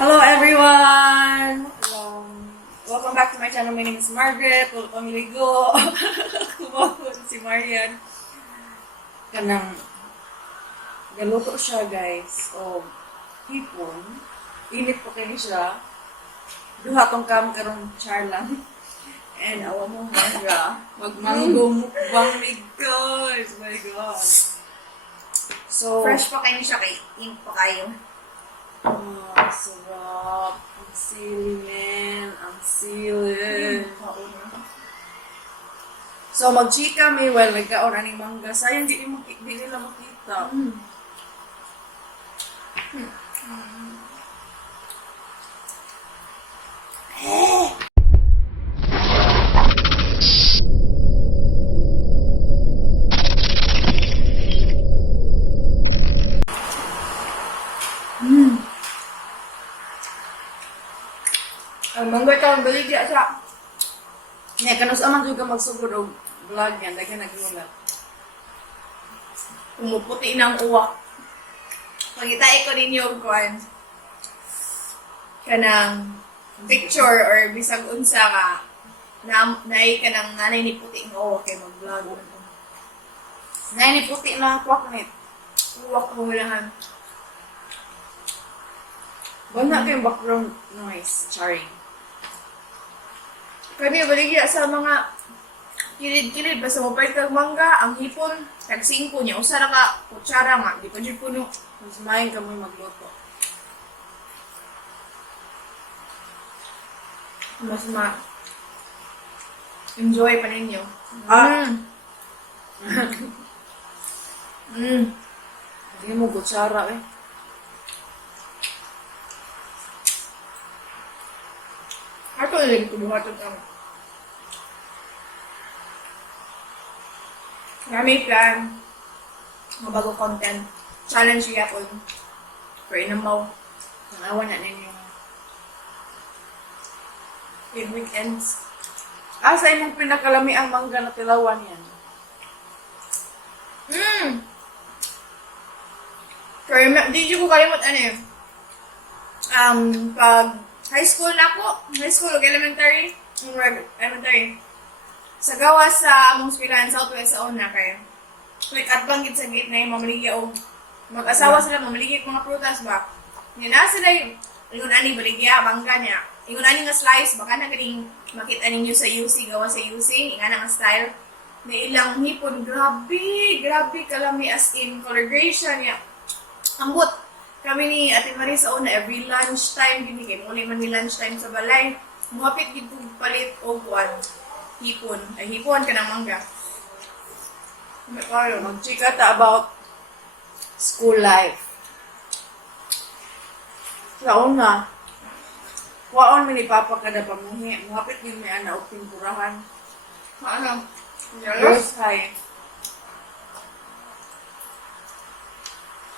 Hello everyone! Welcome back to my channel. My name is Margrette. Welcome ligo. Kumawag si Marianne. Kanang galuto siya guys. O hipon. Init po kayo siya. Duha tong kam karong char lang. And awa mo mangga. Magmanggong mukbang ni guys. My God. So, Fresh pa kayo siya kay ink pa kayo. Sarap. Ang sili, man. Ang sili. So, mag-chika kami while nagkaon aning mangga. Sayang, di nila makita. Ang mangga ito, ang baligya siya. Nya, kanus aman juga magsugod og vlog yan. Daghan nagmulat. Pumuputi ng uwak. Pagitay ko ninyo og kuan. Kanang picture or bisag unsa ka naay ka ng nanay ni puti ng uwak kay mag-vlog. Nay, ni puti na kwak nit. Uwak ko mulahan. Wala kayong background noise. Charing. Kami baligya sa mga kilid-kilid basta mo pwede kag mangga, ang hipon, tag 5 niya. Usa ra ka kutsara nga, di pa dyan puno. Mas main ka mo magluto. Mas enjoy pa ninyo. Hindi mo kutsara eh. Ato rin ko buhat ito. Gamit lang. Mga bago content. Challenge siya po. For inamaw. Nanawa na ninyo. With weekends. Asa imong pinakalami ang mangga na tilawan yan? Kaya di ko kalimot ano eh. Pag high school na ako, high school, elementary, sa gawa sa among eskwelahan Southwest sa una kayo. Like, at banggit sa gate na yung mamaligya o mag-asawa sila, mamaligya mga prutas ba? Nga na sila yung ani baligya, bangga niya. Ingon ani nga slice, baka na galing makita ninyo sa UC, gawa sa UC, nga na nga style. Na ilang hipon, grabe kalami as in color gradation niya. Ambot, kami ni Ate Marie sa una, every lunchtime, gini kay muli man ni lunchtime sa balay. Muhapit gito palit o kuan. Hipon. Ay, hipon ka ng mangga. Magchika ta about school life. Sa una, waon mi ni Papa kada pamuhi. Muhapit yun may ana o pimpurahan. Ano? Girls high.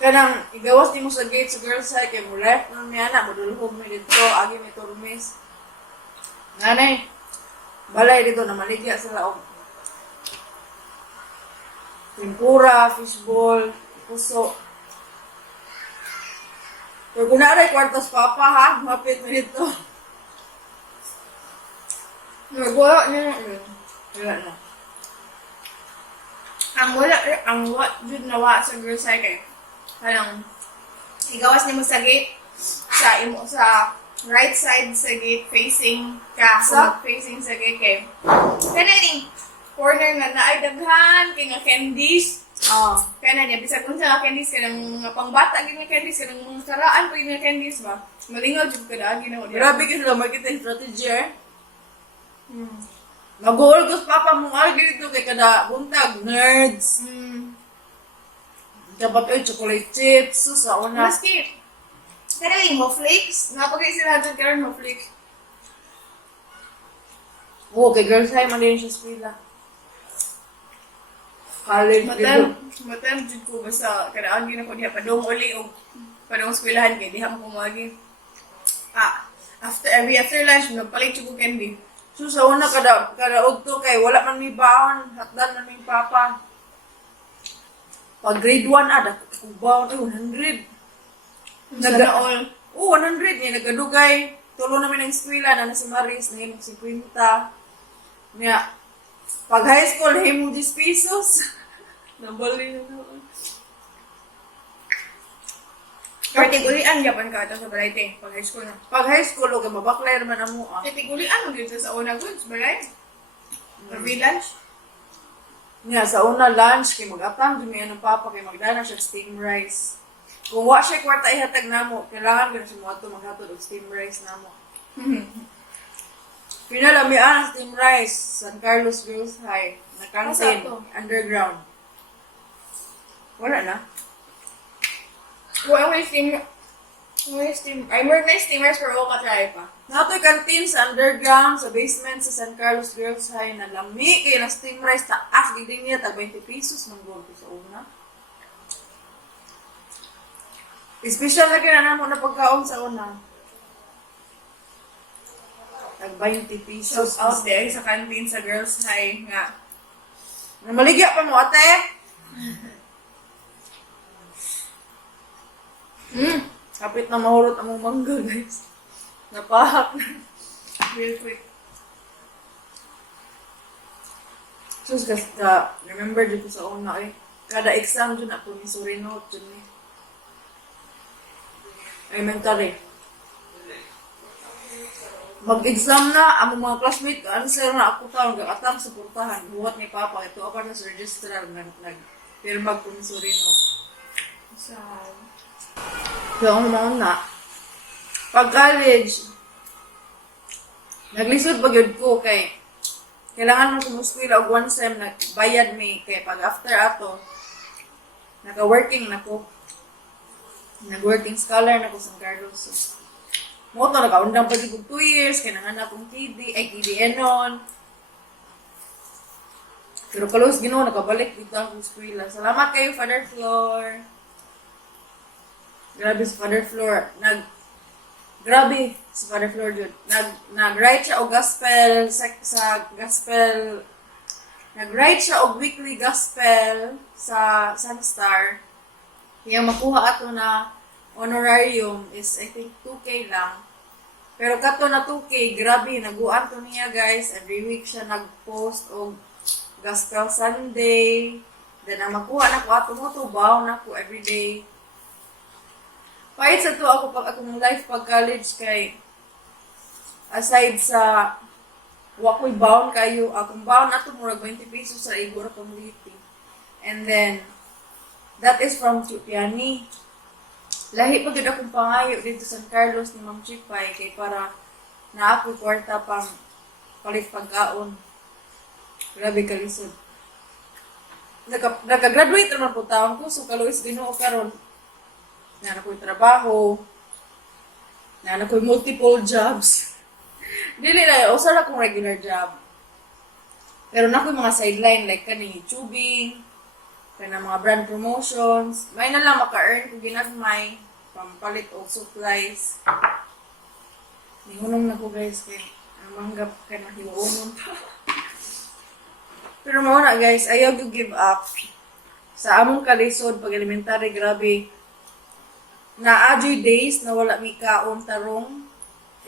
Kanang igawas di mo sa gate sa girls high kay mo left nun mi ana modulhog mi dito agi mi turmis. Nanay, balay dito na maligya sila og tempura, fishball, puso. Pero kung naaray kwartas Papa ha, mapit mi dito. Wala niya. Wala na. Ang what jud nawa sa girls high kay kanang igawas nimo sa gate sa imo sa right side sa gate facing ka Sa? facing sa gate kay kanang corner nga naay daghan kay nga candies kana niya bisag unsa nga candies kanang mga pangbata gyud nga candies kanang mga karaan pa nga candies ba malingaw jud kada agi na Grabe ka sila marketing strategy eh. Mag-uulgos Papa mong argue dito kay kada buntag, nerds. Dapat ay chocolate chips, so sa una. Maski kanang mo flakes napagay sila dun karon mo flakes Oo, kay girls high man din siya skwela. College Matam jud ko basta kada agi na ko diha padong uli og padong eskwelahan kay diha mo kumagi. After lunch nagpalit jud ko candy. So sa una kada udto kay wala man mi baon, hatdan man mi Papa. Pag grade 1 ada kubaw ay 100. Sana all. Oo, 100 niya, nagkadugay. Tulo namin ng eskwela na si Maris, nahimong 50. Nga, pag high school, nahimong 10 pesos. Nabali na doon. Kaya tigulian, Japan ka ito sa balay, pag high school na. Pag high school, okay, mabaklay naman ang mua. Kaya tigulian, mag-dito sa una goods, balay. Free lunch. Nga, sa una lunch, kay mag-atang, dumi anong papa, kay magdana siya steam rice. Kung wa siya kwarta ihatag namo, kailangan ko na siya mga maghatod og steam rice namo. Pinalamian ang steam rice, San Carlos Girls High, na canteen, Asa to? underground. Wala na. Well, may steam, ay, more na steamers pero ako katry pa. Nato'y canteen sa underground, sa basement sa San Carlos Girls High, na lami, kaya na steam rice, taas, gidin niya, tag 20 pesos, manggol ko sa una. Special na kinana mo na pagkaon sa una. Tag 20 pesos. Shout out there sa canteen sa Girls High nga. Namaligya pa mo, ate? Kapit na mahulot ang mong mangga, guys. Napahak na. Real quick. Sus, ka, remember dito sa una eh. Kada exam dyan ako ni Surino, dyan eh. Elementary. Mag-exam na, ang mga classmate, answer na ako taon, kakatang sa portahan. Buhat ni Papa, ito ako na sa registrar, nag-pirmag ko ni Surino. Sad. So, ang mga pag college, naglisod pag yun ko kay kailangan mo kumuskwila og one sem nagbayad mi kay pag after ato naka-working na ko. Nag-working scholar na ko sa Carlos. So, mo to nakaundang pa gid 2 years kay nanganak akong KD nun. Pero kalos Ginoo nakabalik dito ang eskwela. Salamat kayo Father Flor. Grabe si Father Flor. Grabe si Father Flor jud. Nag-write siya og gospel sa gospel. Nag-write siya og weekly gospel sa Sunstar. Yung makuha ato na honorarium is I think 2K lang. Pero kato na 2K, grabe, naguan to niya guys. Every week siya nag-post og Gospel Sunday. Then ang makuha na ko ato mo to, baw na ko everyday. Pahit sa to ako pag akong life pag college kay aside sa wakoy bound kayo, akong bound ato murag 20 pesos sa Igor community. And then that is from Chupiani. Lahi pa gid akong pangayo dito sa San Carlos ni Ma'am Chipay kay para na ako kwarta pang palit pagkaon. Grabe kalisod. Naka-graduate naman po taon ko so kaluis Ginoo karon. Na ako'y trabaho, na ako'y multiple jobs. Dili na, usar akong regular job. Pero na ako'y mga sideline, like kaning YouTubing, kana mga brand promotions. May na lang maka-earn kung ginagmay, pampalit o supplies. Nihunong na ko guys, kaya ang manggap ka na hiwaungon pa. Pero muna guys, ayaw to give up. Sa among kalisod, pag elementary, grabe, na-adjoy days na wala mi kaon tarong.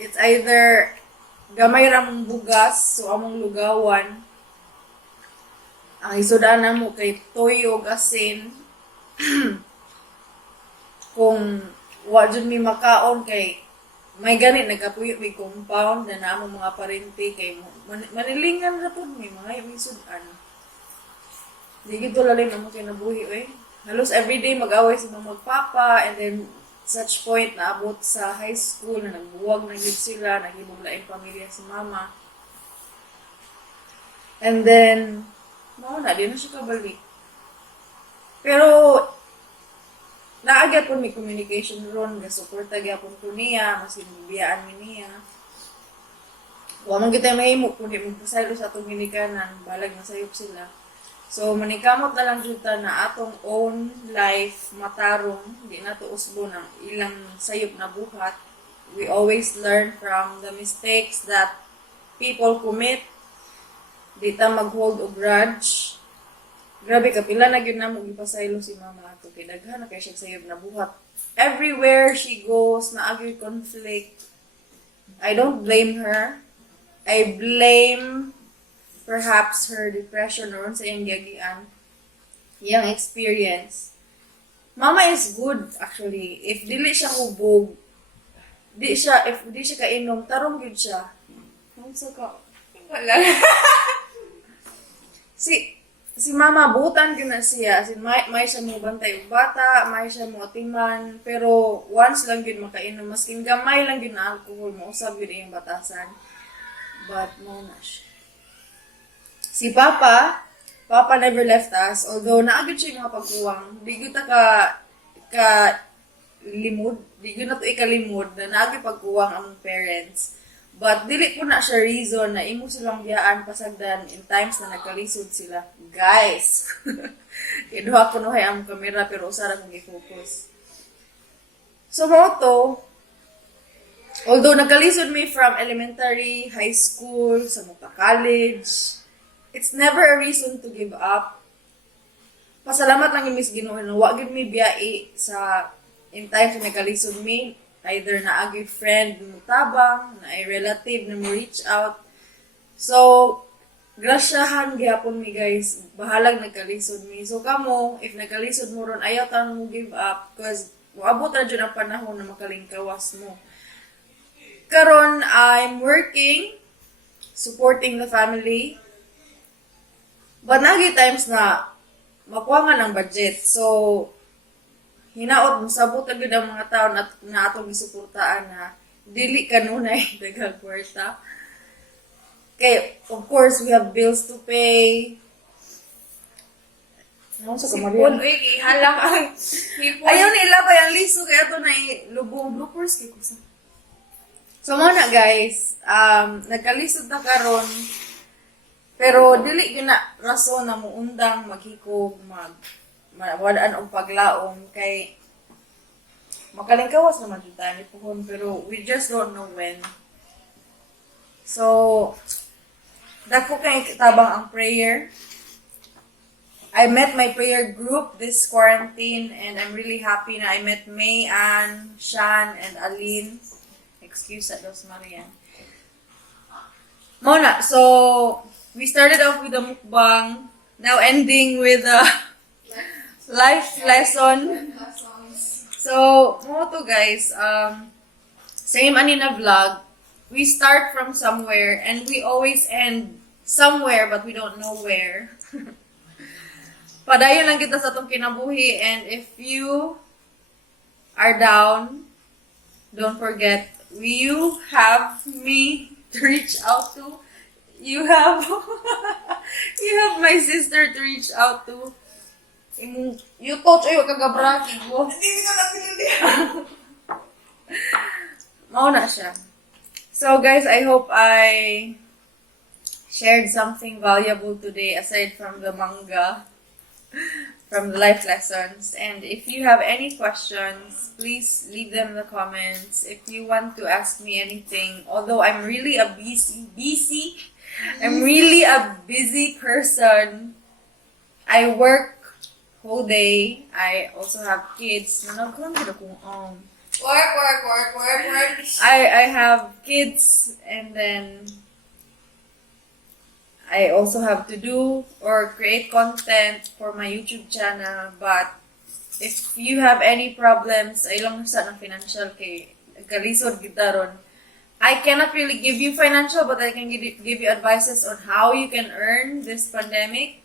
It's either gamay ramong bugas, so among lugawan. Ang isudan na mo kay toyo ug asin. Kung wa jud mi makaon kay may ganit nagkapuyo mi compound na namong mga parente kay manilingan ra pud mi mga yung isudan. Di gito lalim amo kinabuhi eh. Halos everyday mag-away sa mga magpapa and then such point na abot sa high school na nagbuwag na yun sila, naghimong laing pamilya si mama. And then, na, di na siya kabalik. Pero, naagad po may communication ron, gasuporta gyapon ko niya, mas hinubiyaan mi niya. Huwag man kita mahimok, kundi magpasaylo sa atong ginikanan, balag masayop sila. So, manikamot na lang juta na atong own life matarong, hindi na to usbo ng ilang sayop na buhat. We always learn from the mistakes that people commit. Di ta mag-hold o grudge. Grabe, kapila na yun na mo ipasaylo si mama ato. Kaya daghan na kaya siya sayop na buhat. everywhere she goes, naagi conflict. I don't blame her. I blame perhaps her depression or sa iyang giagian. Iyang experience. Mama is good actually. If dili siya hubog, if di siya kainom, tarong gid siya. Unsa ka? Wala. Si mama butan gyud na siya. May siya mo bantay og bata, may siya mo tingman, pero once lang gyud makainom, maskin gamay lang gyud na alcohol mo usab gyud iyang batasan. But mo na siya. Si Papa never left us, although naagad siya yung mga pagkuwang. Di gyud ta ka limod, di gyud na to ikalimod na naagad pagkuwang ang parents. But dili po na siya reason na imo silang biyaan pasagdan in times na nagkalisod sila. Guys! Kinuha ko nuhay ang kamera pero usara kong i-focus. So mo to, although nagkalisod me from elementary, high school, sa mga college, it's never a reason to give up. Pasalamat lang yung Miss Ginoo na wag gid mi biyai sa in times na nagkalisod me. Either naagi friend mo tabang, na ay relative na mo reach out. So, grasyahan gyapon mi guys, bahalag nagkalisod mi. So kamo, if nagkalisod mo ron, ayaw tanong mo give up because waabot na dyan ang panahon na makalingkawas mo. Karon, I'm working, supporting the family. But nagi times na makuha ng budget. So, hinaot mo sabot agad ang mga tao na atong gisuportaan na dili kanunay daghang kwarta. Okay, of course we have bills to pay. Ano sa Hipon, Marianne? uy, ihalang ang hipon. Ayaw nila pa yung liso kaya ito na lubong bloopers kay kusa. So muna guys, nagkalisod na karon. Pero dili gyud na rason na muundang maghikog mawadaan og paglaom kay makalingkawas naman jud tayo pohon pero we just don't know when. So dako kay tabang ang prayer. I met my prayer group this quarantine and I'm really happy na I met May, Ann, Shan, and Aline. Excuse that those Marianne. Mona, so we started off with a mukbang, now ending with a life lesson. So, mo to guys, same ani na vlog. We start from somewhere and we always end somewhere but we don't know where. Padayon lang kita sa atong kinabuhi and if you are down, don't forget, you have me to reach out to. You have my sister to reach out to. You touch ay wag kagabraki mo. Hindi ko na pinili. Mao na siya. So guys, I hope I shared something valuable today aside from the manga, from the life lessons. And if you have any questions, please leave them in the comments. If you want to ask me anything, although I'm really a busy person. I work whole day. I also have kids. Work. I have kids and then I also have to do or create content for my YouTube channel. But if you have any problems, ay lang sa ng financial kay kalisod gitaron. I cannot really give you financial, but I can give you advices on how you can earn this pandemic.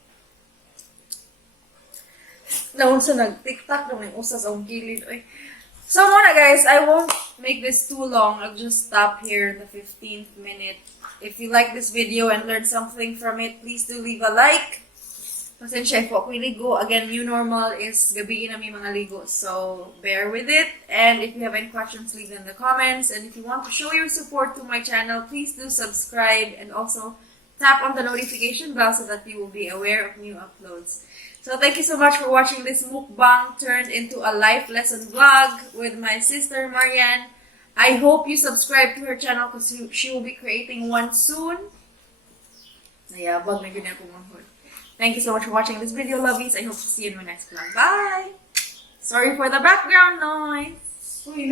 Naunsa nag-TikTok naman usas ang kilid. Oy. So muna guys, I won't make this too long. I'll just stop here in the 15th minute. If you like this video and learned something from it, please do leave a like. Pasensya po ako ligo. Again, new normal is gabi na may mga ligo. So bear with it. And if you have any questions, leave them in the comments. And if you want to show your support to my channel, please do subscribe and also tap on the notification bell so that you will be aware of new uploads. So thank you so much for watching this mukbang turned into a life lesson vlog with my sister Marianne. I hope you subscribe to her channel because she will be creating one soon. Nayabag na ganyan ko mga. Thank you so much for watching this video, lovies. I hope to see you in my next vlog. Bye! Sorry for the background noise. Uy,